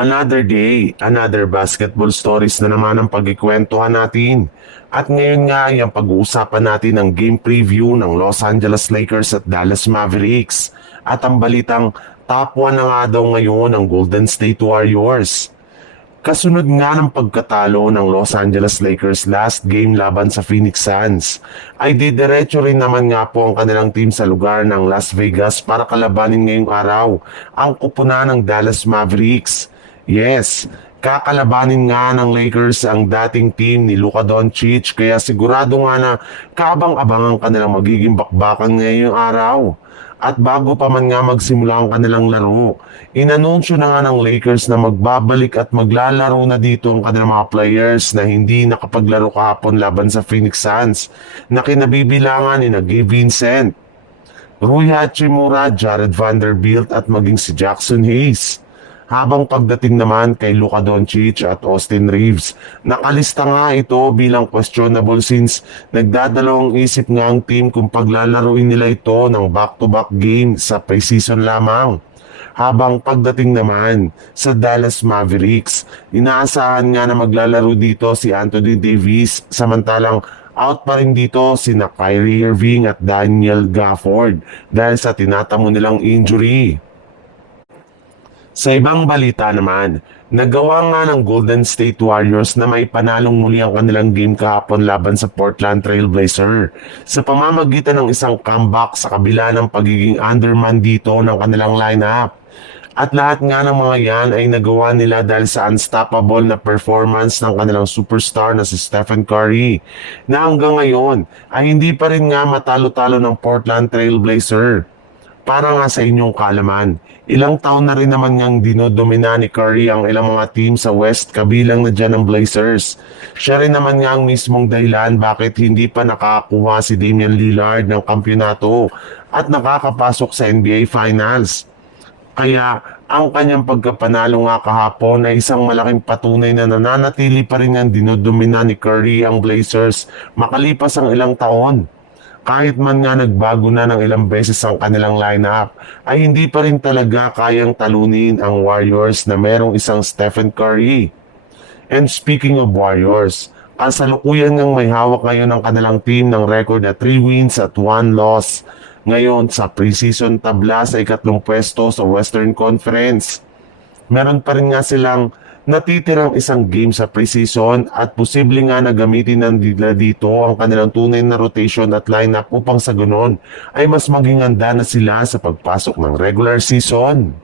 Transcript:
Another day, another basketball stories na naman ang pagkikwentuhan natin. At ngayon nga ay ang pag-uusapan natin ang game preview ng Los Angeles Lakers at Dallas Mavericks. At ang balitang top 1 na nga daw ngayon ang Golden State Warriors. Kasunod nga ng pagkatalo ng Los Angeles Lakers last game laban sa Phoenix Suns, ay didiretso rin naman nga po ang kanilang team sa lugar ng Las Vegas para kalabanin ngayong araw ang kupunan ng Dallas Mavericks. Yes, kakalabanin nga ng Lakers ang dating team ni Luka Doncic kaya sigurado nga na kaabang-abang ang kanilang magiging bakbakan ngayong araw. At bago pa man nga magsimula ang kanilang laro, inanunsyo na nga ng Lakers na magbabalik at maglalaro na dito ang kanilang mga players na hindi nakapaglaro kahapon laban sa Phoenix Suns na kinabibilangan ni Gabe Vincent, Rui Hachimura, Jared Vanderbilt at maging si Jackson Hayes. Habang pagdating naman kay Luka Doncic at Austin Reeves, nakalista nga ito bilang questionable since nagdadalawang isip nga ang team kung paglalaruin nila ito ng back-to-back game sa preseason lamang. Habang pagdating naman sa Dallas Mavericks, inaasahan nga na maglalaro dito si Anthony Davis samantalang out pa rin dito sina Kyrie Irving at Daniel Gafford dahil sa tinatamo nilang injury. Sa ibang balita naman, nagawa nga ng Golden State Warriors na may panalong muli ang kanilang game kahapon laban sa Portland Trail Blazer sa pamamagitan ng isang comeback sa kabila ng pagiging underman dito ng kanilang lineup. At lahat nga ng mga yan ay nagawa nila dahil sa unstoppable na performance ng kanilang superstar na si Stephen Curry na hanggang ngayon ay hindi pa rin nga matalo-talo ng Portland Trail Blazer. Para nga sa inyong kaalaman, ilang taon na rin naman niyang dinodomina ni Curry ang ilang mga team sa West kabilang na dyan ng Blazers. Siya rin naman nga ang mismong dahilan bakit hindi pa nakakakuha si Damian Lillard ng kampyonato at nakakapasok sa NBA Finals. Kaya ang kanyang pagkapanalo nga kahapon ay isang malaking patunay na nananatili pa rin ang dinodomina ni Curry ang Blazers makalipas ang ilang taon. Kahit man nga nagbago na ng ilang beses ang kanilang lineup, ay hindi pa rin talaga kayang talunin ang Warriors na merong isang Stephen Curry. And speaking of Warriors, kasalukuyan ngang may hawak ngayon ang kanilang team ng record na 3 wins at 1 loss ngayon sa preseason tabla sa ikatlong pwesto sa Western Conference. Meron pa rin nga silang natitirang isang game sa preseason at posible nga na gamitin nila dito ang kanilang tunay na rotation at lineup upang sa ganon ay mas maging handa na sila sa pagpasok ng regular season.